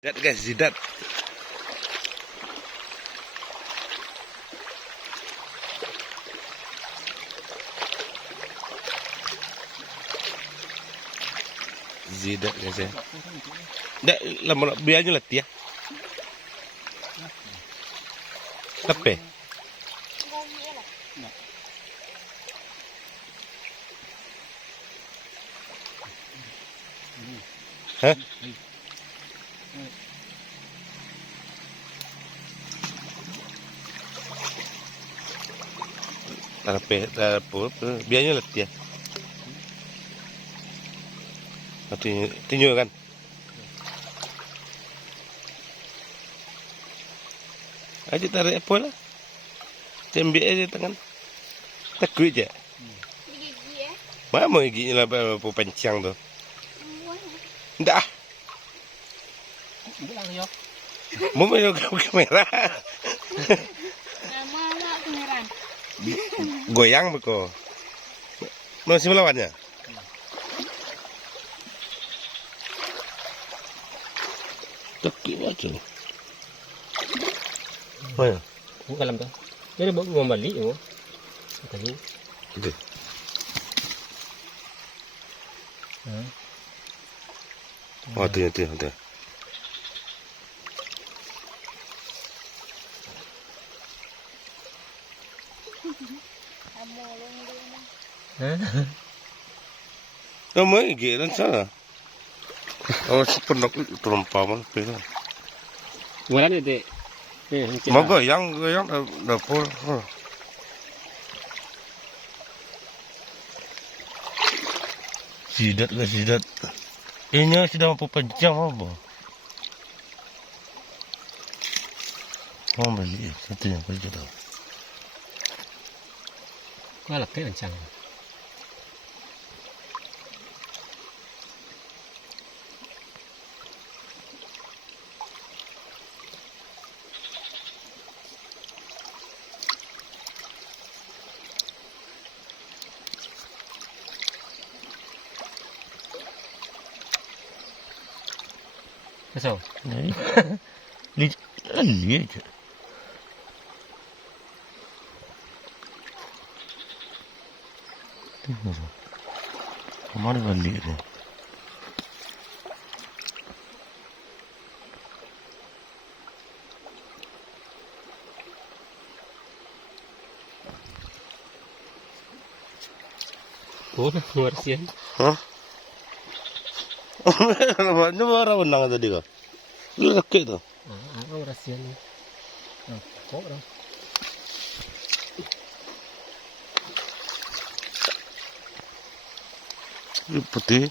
Zidat guys, zidat. Zidat guys ya. Ndak lama biarnya letih ya. Tepe. Hah? Biarnya letih ya. Tinju kan. Aja tarik apa lah. Cembik aja tangan. Takut aja. Mana mau giginya lah pencang tu. Ndak. Mau main kamera. Goyang beko. Masih melawannya. Tekik aja. Mana? Bukan dalam tu. Jadi bawa balik tu. Tadi. Itu. Oh, tu. Kamu gigi dan sana. Oh, sepenuh terompa mana pernah. Mana ni? Mau goyang dapur. Sidat guys, sidat. Ini sudah mampu panjang apa? Mau beli satu yang kerja dah. Kau nak ke macam? Pasal? Lihat je. Mana balik dia? Oh, luar sian. Hah? Ini marah menang tadi kau. Lu rakit tu. Luar sian ni. Kok dah. Ini putih.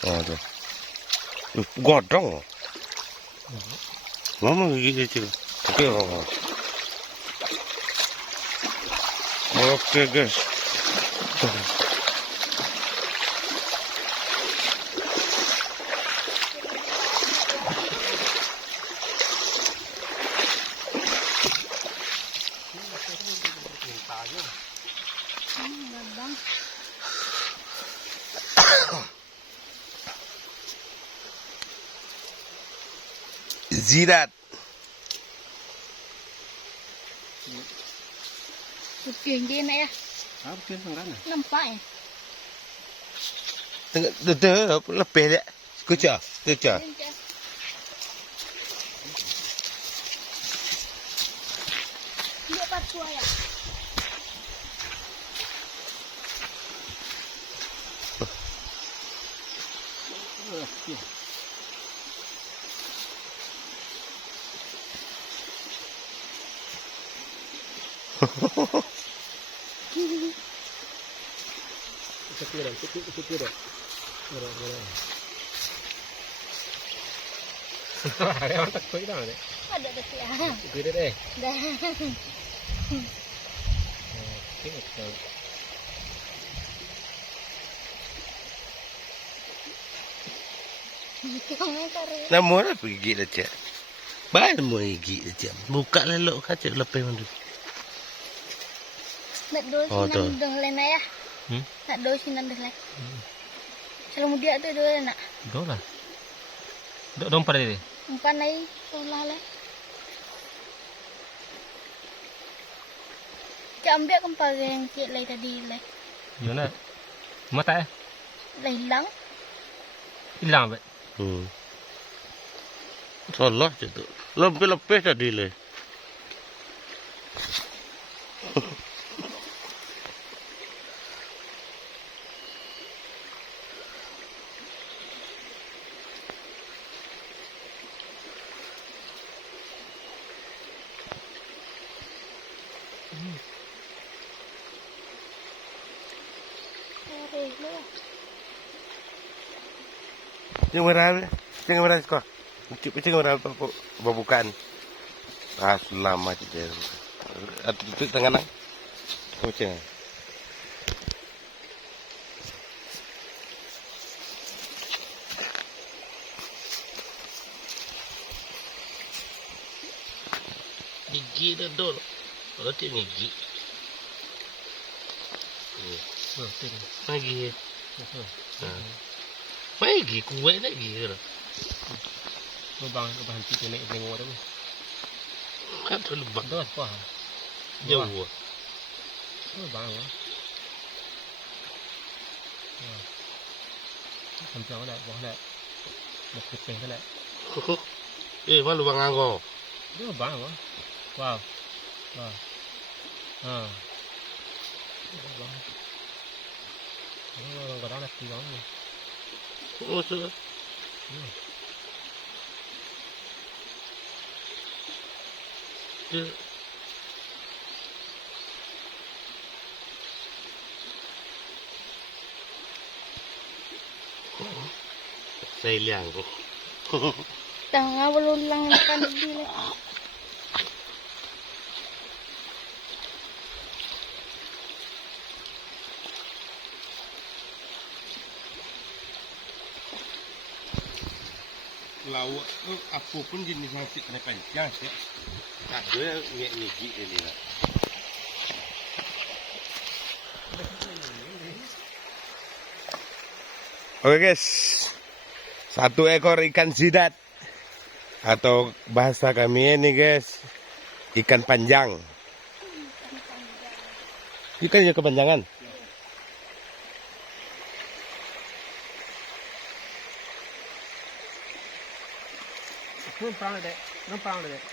Ada. Godong. Mama gigi je. Oke guys. Zidat. Bukin dia nak ya. Apa yang sana? Nampak ya. Tengok lebih dia. Kucah. Dia patu ya. Cukup dah. Boleh. Ada orang tak kau dah ni. Ada dekat ya. Cukup dah. Dah. Okay. Kami kare. Nama apa gigi dah cak? Baik mau gigi dah cak. Buka lelok kan cak lepas mandu. Nak dol Oh, tu. sinan dong lena ya. Nak dol sinan dong lena. Kalau mudia tu dol nak. Dok lah. Dok pada dia. Umpan nai olah le. Cak ambil kempal yang cik lai tadi lai. Yo nak. Mata Lai hilang. hilang bet. Salah cak tu. Lebih tadi le. Kare le. Jangan merah kau. Jangan merah bukan. Ah, lama je. Itu tengah nang. Macam. Gigi dah dol. Kalau tu gigi. Lagi. Lagi kuat lagi ke? Lubang henti kena tengok tu. Kan tu lubang. Dok apa? Jauh. Lubang apa? Sampai mana? Bawah nak. Nak kepeng kan nak. Mana lubang anggo? Lubang apa? Wow. Wow. Lubang. Oh, kadang nak tiang ni. Oh, tu. Saya liang tu. Dah ngawal ulang makan di le. Lawak tu apa pun jenis nasi kena panjang sih. Tak ada gigi ini lah. Oke guys, 1 ekor ikan sidat atau bahasa kami ini guys, ikan panjang. Ikan ya kepanjangan. Numpang le dek.